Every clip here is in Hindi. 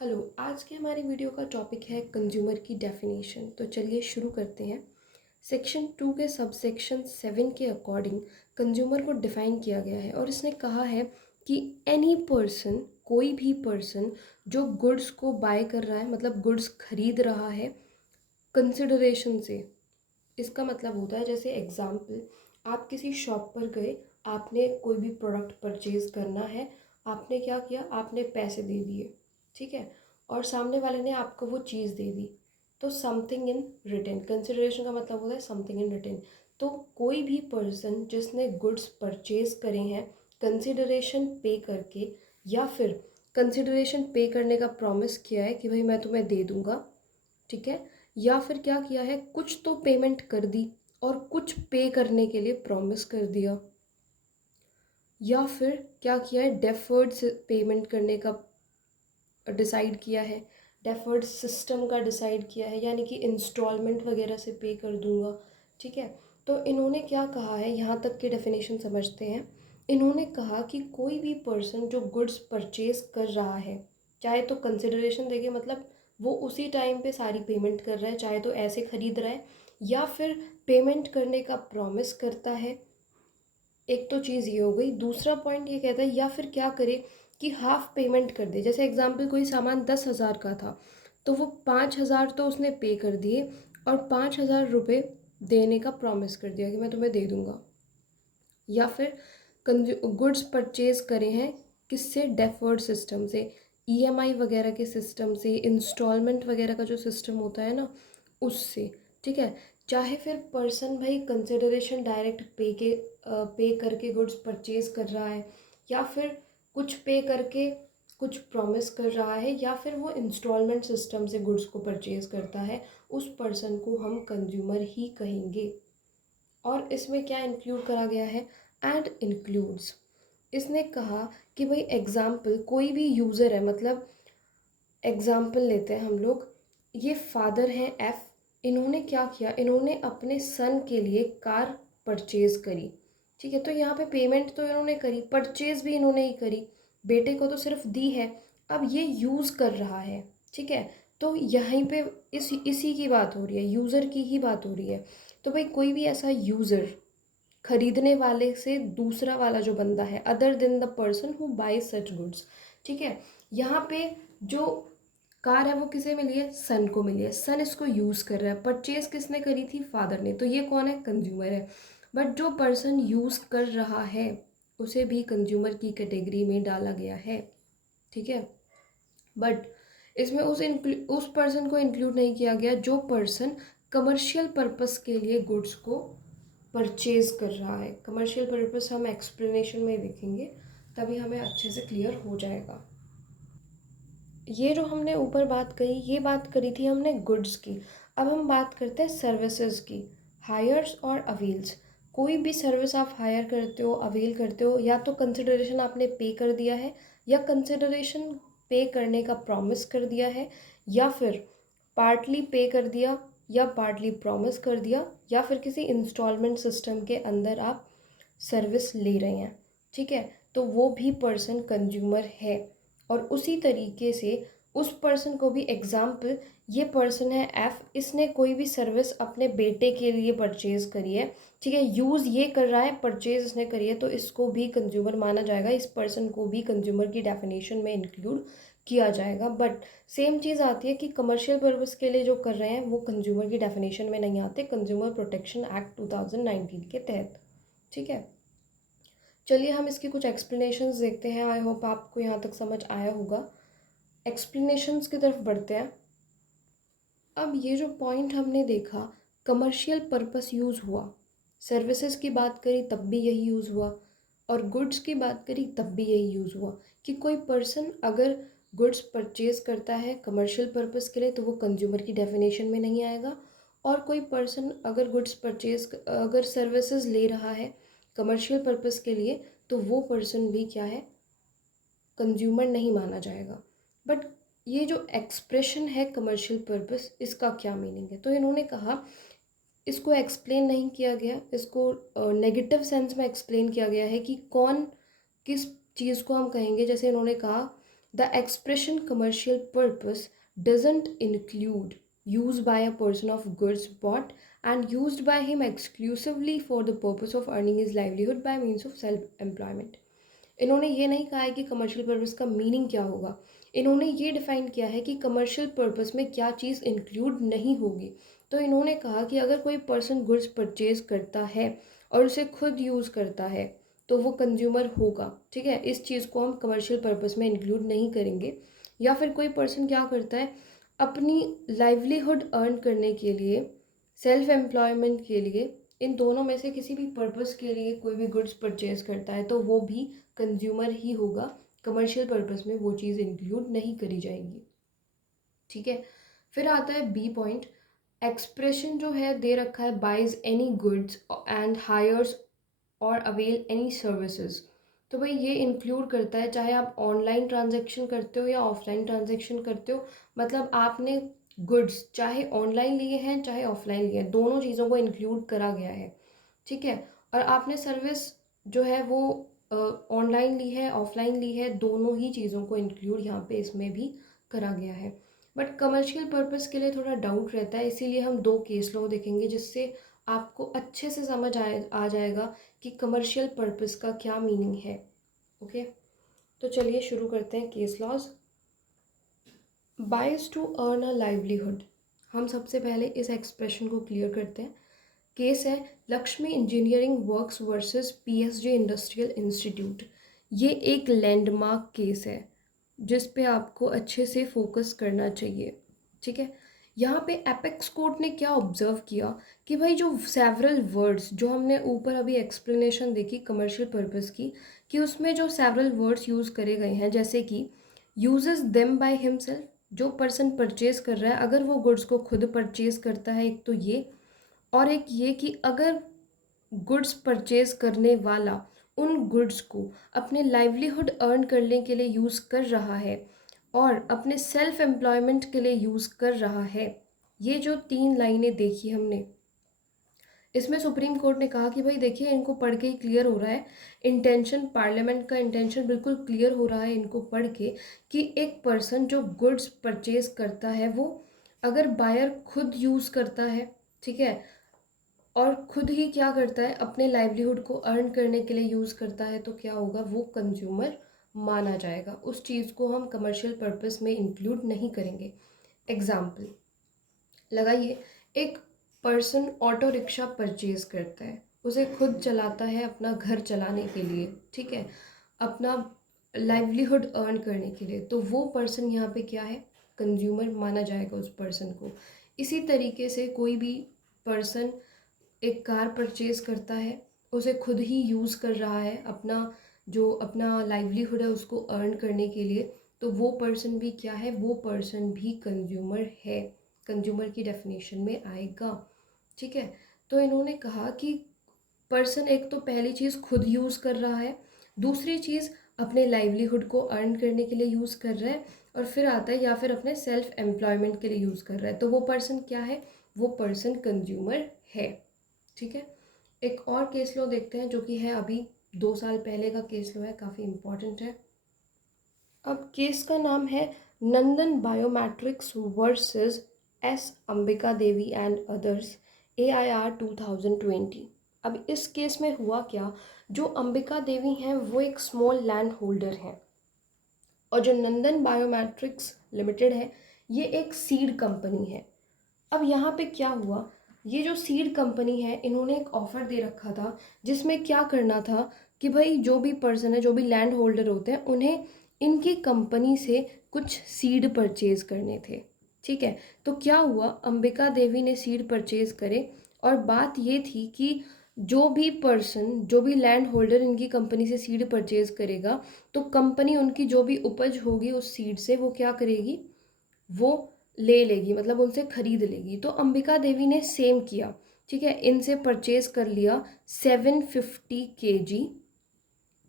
हेलो। आज के हमारी वीडियो का टॉपिक है कंज्यूमर की डेफिनेशन। तो चलिए शुरू करते हैं। सेक्शन 2 के सब सेक्शन 7 के अकॉर्डिंग कंज्यूमर को डिफाइन किया गया है और इसने कहा है कि एनी पर्सन, कोई भी पर्सन जो गुड्स को बाय कर रहा है, मतलब गुड्स खरीद रहा है कंसिडरेशन से। इसका मतलब होता है, जैसे एग्जाम्पल, आप किसी शॉप पर गए, आपने कोई भी प्रोडक्ट परचेज करना है, आपने क्या किया, आपने पैसे दे दिए, ठीक है, और सामने वाले ने आपको वो चीज़ दे दी। तो समथिंग इन रिटर्न, कंसिडरेशन का मतलब होता है समथिंग इन रिटर्न। तो कोई भी पर्सन जिसने गुड्स परचेज करे हैं कंसिडरेशन पे करके, या फिर कंसिडरेशन पे करने का प्रॉमिस किया है कि भाई मैं तुम्हें दे दूंगा, ठीक है, या फिर क्या किया है, कुछ तो पेमेंट कर दी और कुछ पे करने के लिए प्रॉमिस कर दिया, या फिर क्या किया है, डेफर्ड पेमेंट करने का डिसाइड किया है, डेफर्ड सिस्टम का डिसाइड किया है, यानी कि इंस्टॉलमेंट वगैरह से पे कर दूंगा, ठीक है। तो इन्होंने क्या कहा है, यहाँ तक की डेफिनेशन समझते हैं। इन्होंने कहा कि कोई भी पर्सन जो गुड्स परचेज कर रहा है, चाहे तो कंसिडरेशन देके, मतलब वो उसी टाइम पे सारी पेमेंट कर रहा है, चाहे तो ऐसे खरीद रहा है, या फिर पेमेंट करने का प्रॉमिस करता है। एक तो चीज़ ये हो गई। दूसरा पॉइंट ये कहता है, या फिर क्या करे कि हाफ पेमेंट कर दे। जैसे एग्जाम्पल, कोई सामान 10,000 का था, तो वो 5,000 तो उसने पे कर दिए और 5,000 रुपये देने का प्रॉमिस कर दिया कि मैं तुम्हें दे दूंगा। या फिर गुड्स परचेज करे हैं किससे, डेफर्ड सिस्टम से, ईएमआई वगैरह के सिस्टम से, इंस्टॉलमेंट वगैरह का जो सिस्टम होता है ना, उससे, ठीक है। चाहे फिर पर्सन भाई कंसिडरेशन डायरेक्ट पे करके गुड्स परचेज कर रहा है, या फिर कुछ पे करके कुछ प्रॉमिस कर रहा है, या फिर वो इंस्टॉलमेंट सिस्टम से गुड्स को परचेज करता है, उस पर्सन को हम कंज्यूमर ही कहेंगे। और इसमें क्या इंक्लूड करा गया है, एंड इंक्लूड्स। इसने कहा कि भाई एग्जाम्पल, कोई भी यूज़र है, मतलब एग्जाम्पल लेते हैं हम लोग, ये फादर हैं एफ, इन्होंने क्या किया, इन्होंने अपने सन के लिए कार परचेज करी, ठीक है। तो यहाँ पे पेमेंट तो इन्होंने करी, परचेज भी इन्होंने ही करी, बेटे को तो सिर्फ दी है, अब ये यूज़ कर रहा है, ठीक है। तो यहीं पे इसी की बात हो रही है, यूज़र की ही बात हो रही है। तो भाई कोई भी ऐसा यूज़र, खरीदने वाले से दूसरा वाला जो बंदा है, other than the person who bye such goods, ठीक है। यहाँ पे जो कार है वो किसे मिली है, सन को मिली है, सन इसको यूज़ कर रहा है, परचेज किसने करी थी, फादर ने, तो ये कौन है, कंज्यूमर है। बट जो पर्सन यूज़ कर रहा है उसे भी कंज्यूमर की कैटेगरी में डाला गया है, ठीक है। बट इसमें उस पर्सन को इंक्लूड नहीं किया गया जो पर्सन कमर्शियल पर्पस के लिए गुड्स को परचेज कर रहा है। कमर्शियल पर्पस हम एक्सप्लेनेशन में देखेंगे, तभी हमें अच्छे से क्लियर हो जाएगा। ये जो हमने ऊपर बात कही, ये बात करी थी हमने गुड्स की। अब हम बात करते हैं सर्विसेज की, हायर्स और अवेल्स। कोई भी सर्विस आप हायर करते हो, अवेल करते हो, या तो कंसिडरेशन आपने पे कर दिया है, या कंसिडरेशन पे करने का प्रॉमिस कर दिया है, या फिर पार्टली पे कर दिया, या पार्टली प्रॉमिस कर दिया, या फिर किसी इंस्टॉलमेंट सिस्टम के अंदर आप सर्विस ले रहे हैं, ठीक है, तो वो भी पर्सन कंज्यूमर है। और उसी तरीके से उस पर्सन को भी, एग्जाम्पल, ये पर्सन है एफ, इसने कोई भी सर्विस अपने बेटे के लिए परचेज करी है, ठीक है, यूज़ ये कर रहा है, परचेज इसने करी है, तो इसको भी कंज्यूमर माना जाएगा, इस पर्सन को भी कंज्यूमर की डेफिनेशन में इंक्लूड किया जाएगा। बट सेम चीज़ आती है कि कमर्शियल पर्पस के लिए जो कर रहे हैं वो कंज्यूमर की डेफिनेशन में नहीं आते, कंज्यूमर प्रोटेक्शन एक्ट 2019 के तहत, ठीक है। चलिए हम इसकी कुछ एक्सप्लेनेशंस देखते हैं। आई होप आपको यहाँ तक समझ आया होगा। एक्सप्लेनेशंस की तरफ बढ़ते हैं। अब ये जो पॉइंट हमने देखा, कमर्शियल पर्पस यूज़ हुआ, सर्विसेज की बात करी तब भी यही यूज़ हुआ, और गुड्स की बात करी तब भी यही यूज़ हुआ, कि कोई पर्सन अगर गुड्स परचेज करता है कमर्शियल पर्पस के लिए तो वो कंज्यूमर की डेफिनेशन में नहीं आएगा, और कोई पर्सन अगर अगर सर्विसेज ले रहा है कमर्शियल पर्पस के लिए तो वो पर्सन भी क्या है, कंज्यूमर नहीं माना जाएगा। बट ये जो एक्सप्रेशन है कमर्शियल पर्पस, इसका क्या मीनिंग है, तो इन्होंने कहा इसको एक्सप्लेन नहीं किया गया, इसको नेगेटिव सेंस में एक्सप्लेन किया गया है कि कौन किस चीज़ को हम कहेंगे। जैसे इन्होंने कहा the expression commercial purpose doesn't include use by a person of goods bought and used by him exclusively for the purpose of earning his livelihood by means of self employment. इन्होंने ये नहीं कहा है कि कमर्शियल पर्पस का मीनिंग क्या होगा, इन्होंने ये डिफाइन किया है कि कमर्शियल पर्पस में क्या चीज़ इंक्लूड नहीं होगी। तो इन्होंने कहा कि अगर कोई पर्सन गुड्स परचेज करता है और उसे खुद यूज़ करता है तो वो कंज्यूमर होगा, ठीक है। इस चीज़ को हम कमर्शियल पर्पस में इंक्लूड नहीं करेंगे। या फिर कोई पर्सन क्या करता है, अपनी लाइवलीहुड अर्न करने के लिए, सेल्फ एम्प्लॉयमेंट के लिए, इन दोनों में से किसी भी पर्पस के लिए कोई भी गुड्स परचेज करता है तो वो भी कंज्यूमर ही होगा, कमर्शियल पर्पस में वो चीज़ इंक्लूड नहीं करी जाएगी, ठीक है। फिर आता है बी पॉइंट, एक्सप्रेशन जो है दे रखा है buys any goods and hires और अवेल एनी सर्विसेज। तो भाई ये इंक्लूड करता है चाहे आप ऑनलाइन ट्रांजैक्शन करते हो या ऑफलाइन ट्रांजैक्शन करते हो, मतलब आपने गुड्स चाहे ऑनलाइन लिए हैं चाहे ऑफलाइन लिए हैं, दोनों चीज़ों को इंक्लूड करा गया है, ठीक है। और आपने सर्विस जो है वो ऑनलाइन ली है ऑफलाइन ली है, दोनों ही चीज़ों को इंक्लूड यहाँ पे इसमें भी करा गया है। बट कमर्शियल पर्पस के लिए थोड़ा डाउट रहता है, इसीलिए हम दो केस लॉ देखेंगे जिससे आपको अच्छे से समझ आ जाएगा कि कमर्शियल पर्पस का क्या मीनिंग है। ओके, तो चलिए शुरू करते हैं case laws. Buys to earn a livelihood, हम सबसे पहले इस एक्सप्रेशन को क्लियर करते हैं। केस है Lakshmi engineering works versus PSJ industrial institute. ये एक लैंडमार्क केस है जिस पे आपको अच्छे से फोकस करना चाहिए, ठीक है। यहाँ पे एपेक्स कोर्ट ने क्या ऑब्जर्व किया कि भाई जो सेवरल वर्ड्स जो हमने ऊपर अभी एक्सप्लेनेशन देखी कमर्शियल पर्पस की, कि उसमें जो सेवरल वर्ड्स यूज़ करे गए हैं जैसे कि यूजेस देम बाय हिमसेल्फ, जो पर्सन परचेज कर रहा है अगर वो गुड्स को खुद परचेज करता है, एक तो ये, और एक ये कि अगर गुड्स परचेज करने वाला उन गुड्स को अपने लाइवलीहुड अर्न करने के लिए यूज़ कर रहा है और अपने सेल्फ एम्प्लॉयमेंट के लिए यूज़ कर रहा है। ये जो तीन लाइनें देखी हमने, इसमें सुप्रीम कोर्ट ने कहा कि भाई देखिए इनको पढ़ के ही क्लियर हो रहा है, इंटेंशन पार्लियामेंट का इंटेंशन बिल्कुल क्लियर हो रहा है इनको पढ़ के, कि एक पर्सन जो गुड्स परचेज करता है वो अगर बायर खुद यूज़ करता है, ठीक है, और खुद ही क्या करता है अपने लाइवलीहुड को अर्न करने के लिए यूज़ करता है, तो क्या होगा, वो कंज्यूमर माना जाएगा। उस चीज़ को हम कमर्शियल पर्पस में इंक्लूड नहीं करेंगे। एग्जाम्पल लगाइए, एक पर्सन ऑटो रिक्शा परचेज करता है, उसे खुद चलाता है अपना घर चलाने के लिए, ठीक है, अपना लाइवलीहुड अर्न करने के लिए, तो वो पर्सन यहाँ पे क्या है, कंज्यूमर माना जाएगा उस पर्सन को। इसी तरीके से कोई भी पर्सन एक कार परचेज करता है, उसे खुद ही यूज़ कर रहा है अपना लाइवलीहुड है उसको अर्न करने के लिए, तो वो पर्सन भी क्या है, वो पर्सन भी कंज्यूमर है, कंज्यूमर की डेफिनेशन में आएगा, ठीक है। तो इन्होंने कहा कि पर्सन एक तो पहली चीज़ खुद यूज़ कर रहा है, दूसरी चीज़ अपने लाइवलीहुड को अर्न करने के लिए यूज़ कर रहा है, और फिर आता है या फिर अपने सेल्फ एम्प्लॉयमेंट के लिए यूज़ कर रहा है, तो वो पर्सन क्या है, वो पर्सन कंज्यूमर है, ठीक है। एक और केस लॉ देखते हैं जो कि है अभी 2 साल पहले का केस लॉ है, काफ़ी इम्पॉर्टेंट है। अब केस का नाम है Nandan biometrics versus S Ambika Devi and others AIR 2020। अब इस केस में हुआ क्या, जो अंबिका देवी हैं वो एक स्मॉल लैंड होल्डर हैं और जो नंदन बायोमेट्रिक्स लिमिटेड है ये एक सीड कंपनी है। अब यहाँ पे क्या हुआ, ये जो सीड कंपनी है इन्होंने एक ऑफ़र दे रखा था जिसमें क्या करना था कि भाई जो भी पर्सन है, जो भी लैंड होल्डर होते हैं, उन्हें इनकी कंपनी से कुछ सीड परचेज करने थे, ठीक है। तो क्या हुआ, अंबिका देवी ने सीड परचेज करे और बात ये थी कि जो भी पर्सन, जो भी लैंड होल्डर इनकी कंपनी से सीड परचेज करेगा तो कंपनी उनकी जो भी उपज होगी उस सीड से वो क्या करेगी, वो ले लेगी, मतलब उनसे खरीद लेगी। तो अंबिका देवी ने सेम किया, ठीक है, इनसे परचेज कर लिया 750 kg,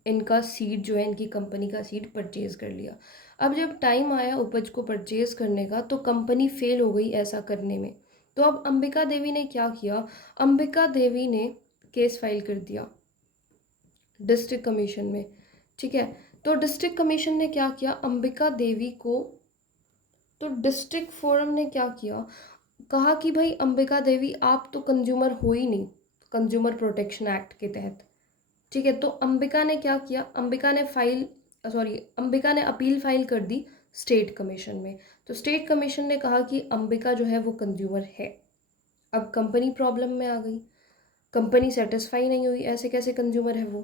इनका सीड जो है, इनकी कंपनी का सीड परचेज कर लिया। अब जब टाइम आया उपज को परचेज करने का तो कंपनी फेल हो गई ऐसा करने में। तो अब अंबिका देवी ने क्या किया, अंबिका देवी ने केस फाइल कर दिया डिस्ट्रिक्ट कमीशन में, ठीक है। तो डिस्ट्रिक्ट कमीशन ने क्या किया, अंबिका देवी को, तो डिस्ट्रिक्ट फोरम ने क्या किया, कहा कि भाई अंबिका देवी आप तो कंज्यूमर हो ही नहीं कंज्यूमर प्रोटेक्शन एक्ट के तहत, ठीक है। तो अंबिका ने क्या किया, अंबिका ने अपील फाइल कर दी स्टेट कमीशन में। तो स्टेट कमीशन ने कहा कि अंबिका जो है वो कंज्यूमर है। अब कंपनी प्रॉब्लम में आ गई, कंपनी सेटिस्फाई नहीं हुई, ऐसे कैसे कंज्यूमर है वो।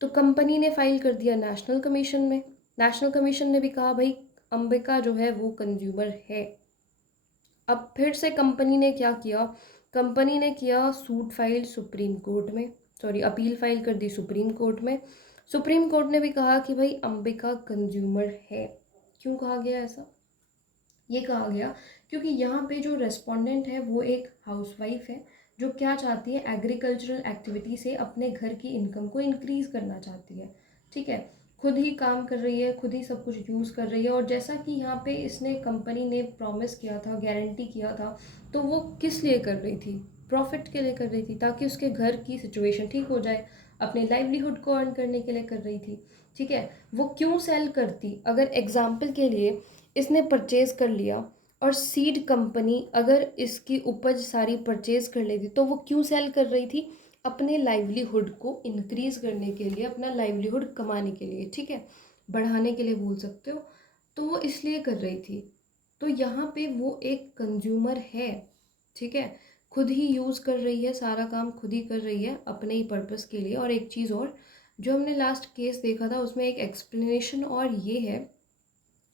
तो कंपनी ने फाइल कर दिया नेशनल कमीशन में। नेशनल कमीशन ने भी कहा भाई अंबिका जो है वो कंज्यूमर है। अब फिर से कंपनी ने क्या किया, कंपनी ने किया सूट फाइल सुप्रीम कोर्ट में, अपील फाइल कर दी सुप्रीम कोर्ट में। सुप्रीम कोर्ट ने भी कहा कि भाई अंबिका कंज्यूमर है। क्यों कहा गया ऐसा, ये कहा गया क्योंकि यहाँ पे जो रेस्पोंडेंट है वो एक हाउसवाइफ है जो क्या चाहती है, एग्रीकल्चरल एक्टिविटी से अपने घर की इनकम को इंक्रीज करना चाहती है, ठीक है। खुद ही काम कर रही है, खुद ही सब कुछ यूज़ कर रही है, और जैसा कि यहाँ पे इसने कंपनी ने प्रॉमिस किया था, गारंटी किया था, तो वो किस लिए कर रही थी, प्रॉफिट के लिए कर रही थी, ताकि उसके घर की सिचुएशन ठीक हो जाए, अपने लाइवलीहुड को अर्न करने के लिए कर रही थी, ठीक है। वो क्यों सेल करती, अगर एग्जाम्पल के लिए इसने परचेज कर लिया और सीड कंपनी अगर इसकी उपज सारी परचेज कर लेती तो वो क्यों सेल कर रही थी, अपने लाइवलीहुड को इंक्रीज करने के लिए, अपना लाइवलीहुड कमाने के लिए, ठीक है, बढ़ाने के लिए बोल सकते हो। तो वो इसलिए कर रही थी। तो यहाँ पे वो एक कंज्यूमर है, ठीक है, खुद ही यूज़ कर रही है, सारा काम खुद ही कर रही है अपने ही पर्पस के लिए। और एक चीज़ और, जो हमने लास्ट केस देखा था उसमें एक एक्सप्लेनेशन और ये है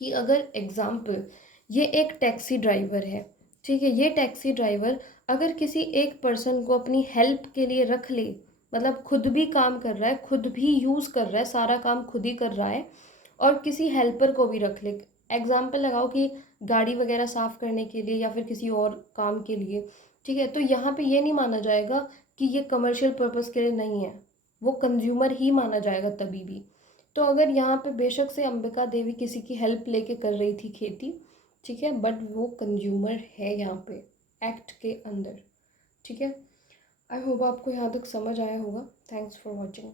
कि अगर एग्जाम्पल ये एक टैक्सी ड्राइवर है, ठीक है, ये टैक्सी ड्राइवर अगर किसी एक पर्सन को अपनी हेल्प के लिए रख ले, मतलब खुद भी काम कर रहा है, खुद भी यूज़ कर रहा है, सारा काम खुद ही कर रहा है, और किसी हेल्पर को भी रख ले, एग्जाम्पल लगाओ कि गाड़ी वगैरह साफ़ करने के लिए या फिर किसी और काम के लिए, ठीक है, तो यहाँ पे ये नहीं माना जाएगा कि ये कमर्शियल पर्पस के लिए नहीं है, वो कंज्यूमर ही माना जाएगा तभी भी। तो अगर यहाँ पे बेशक से अंबिका देवी किसी की हेल्प लेके कर रही थी खेती, ठीक है, बट वो कंज्यूमर है यहाँ पे एक्ट के अंदर, ठीक है। आई होप आपको यहाँ तक समझ आया होगा। Thanks for watching.